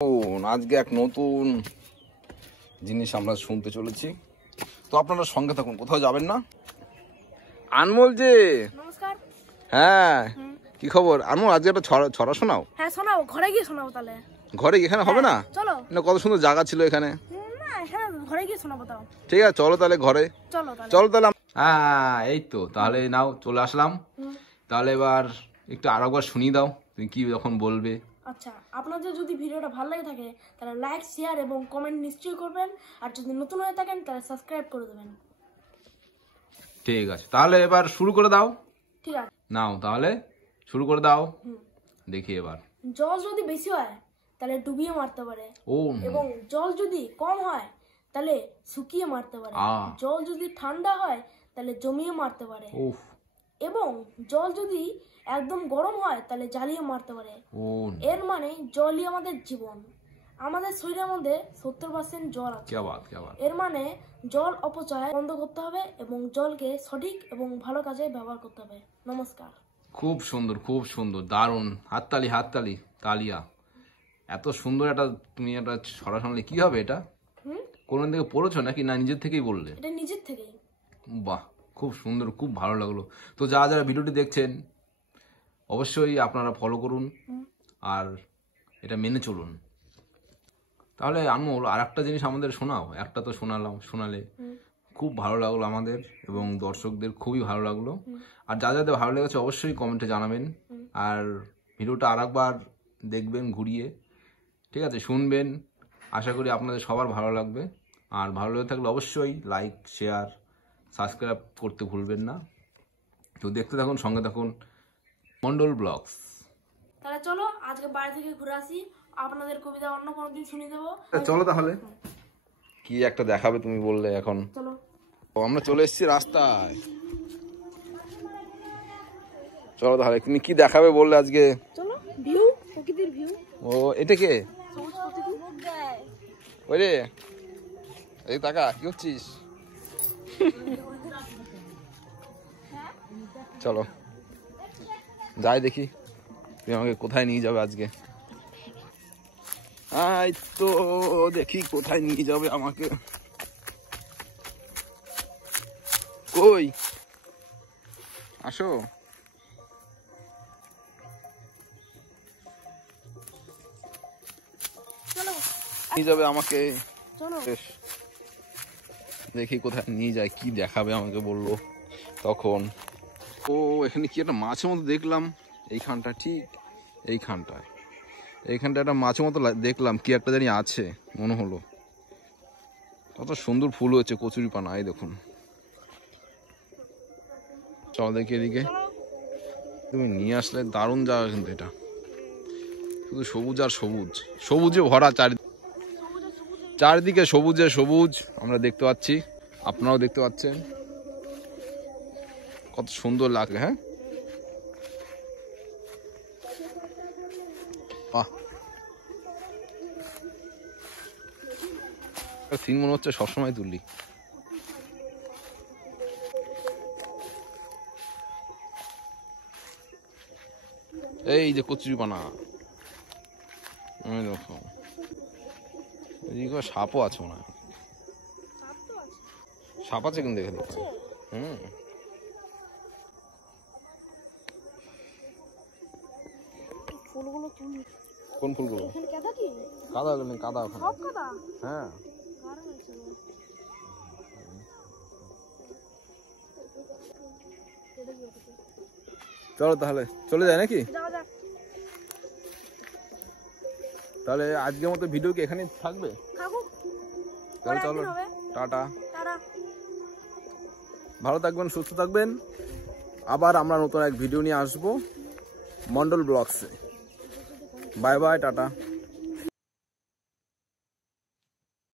আজকে এক নতুন জিনিস আমরা শুনতে চলেছি, তো আপনারা সঙ্গে থাকুন, কোথাও যাবেন না। আনমোল যে, নমস্কার। হ্যাঁ কি খবর আনমোল? আজকে একটা ছড়া শোনাও। হ্যাঁ শোনাও, ঘরে গিয়ে শোনাবো। তাহলে ঘরে এখানে হবে না? চলো না, কত সুন্দর জায়গা ছিল এখানে। না, এখানে ঘরে গিয়ে শোনাবো। তাও ঠিক আছে, চলো তাহলে ঘরে। চলো তাহলে। হ্যাঁ এই তো, তাহলে নাও চলে আসলাম। তাহলে এবার একটু আরেকবার শুনিয়ে দাও, তুমি কি যখন বলবে। আচ্ছা, আপনাদের যদি ভিডিওটা ভালো লাগে থাকে তাহলে লাইক, শেয়ার এবং কমেন্ট নিশ্চয়ই করবেন। আর যদি নতুন হয়ে থাকেন তাহলে সাবস্ক্রাইব করে দেবেন। ঠিক আছে, তাহলে এবার শুরু করে দাও। ঠিক আছে, নাও তাহলে শুরু করে দাও। দেখি এবার। জল যদি বেশি হয় তাহলে ডুবিয়ে মারতে পারে, ও, এবং জল যদি কম হয় তাহলে শুকিয়ে মারতে পারে। জল যদি ঠান্ডা হয় তাহলে জমিয়ে মারতে পারে, এবং জল যদি একদম গরম হয় তাহলে জ্বালিয়ে মারতে পারে। এর মানে জলই আমাদের জীবন। আমাদের শরীরের মধ্যে 70% জল আছে। এর মানে জল অপচয় বন্ধ করতে হবে এবং জলকে সঠিক এবং ভালো কাজে ব্যবহার করতে হবে। নমস্কার। খুব সুন্দর, খুব সুন্দর, দারুণ। হাততালি হাততালি, তালিয়া। এত সুন্দর একটা তুমি একটা ছড়া শোনালে। কি হবে এটা? কোন থেকে পড়েছো নাকি না নিজের থেকেই বললে? এটা নিজের থেকেই। বাহ, খুব সুন্দর, খুব ভালো লাগলো। তো যারা ভিডিওটি দেখছেন অবশ্যই আপনারা ফলো করুন আর এটা মেনে চলুন। তাহলে আনমোল আর একটা জিনিস আমাদের শোনাও। একটা তো শোনালে খুব ভালো লাগলো আমাদের এবং দর্শকদের খুবই ভালো লাগলো। আর যাদের ভালো লেগেছে অবশ্যই কমেন্টে জানাবেন। আর ভিডিওটা আরেকবার দেখবেন ঘুরিয়ে, ঠিক আছে, শুনবেন। আশা করি আপনাদের সবার ভালো লাগবে। আর ভালো লেগে থাকলে অবশ্যই লাইক, শেয়ার, সাবস্ক্রাইব করতে ভুলবেন না। তো দেখতে থাকুন, সঙ্গে থাকুন মন্ডল ব্লগস। তাহলে চলো আজকে বাড়ি থেকে ঘুরে আসি। আপনাদের কবিতা অন্য কোনো দিন শুনিয়ে দেবো। চলো তাহলে। কি একটা দেখাবে তুমি বললে এখন? চলো। আমরা চলে এসেছি রাস্তায়। চলো তাহলে, তুমি কি দেখাবে বললে আজকে? চলো, ভিউ, প্রকৃতির ভিউ। ও, এটা কে? ওই রে, এই টাকা কি করছিস? চলো যাই দেখি তুমি আমাকে কোথায় নিয়ে যাবে আজকে। এই তো দেখি কোথায় নিয়ে যাবে আমাকে। কই আসো। নিয়ে যাবে আমাকে। দেখি কোথায় নিয়ে যায়, কি দেখাবে আমাকে বললো তখন। ও, এখানে কি একটা মাছের মতো দেখলাম। এইখানটা, ঠিক এইখানটা একটা মাছের মতো দেখলাম। কি একটা জানি আছে মনে হলো। কত সুন্দর ফুল হয়েছে, কচুরি পানা। এই দেখুন, চল দেখি এদিকে। তুমি নিয়ে আসলে দারুণ জায়গা, কিন্তু এটা শুধু সবুজ আর সবুজ, সবুজে ভরা। চারিদিকে সবুজে সবুজ আমরা দেখতে পাচ্ছি, আপনারাও দেখতে পাচ্ছেন। কত সুন্দর লাগে। হ্যাঁ, সিন মনে হচ্ছে সবসময় তুললি। এই যে কচুরি পানা, দেখো এদিকে সাপও আছে মনে হয়। সাপ আছে কিন্তু দেখে দেখো। কোন ফুলগুলো? কাদা কাদা। হ্যাঁ, চলো তাহলে চলে যায় নাকি? তাহলে আজকের মতো ভিডিও কি এখানে থাকবে? তাহলে চলো, টাটা। ভালো থাকবেন, সুস্থ থাকবেন। আবার আমরা নতুন এক ভিডিও নিয়ে আসবো মন্ডল ব্লগসে। Bye bye, tata.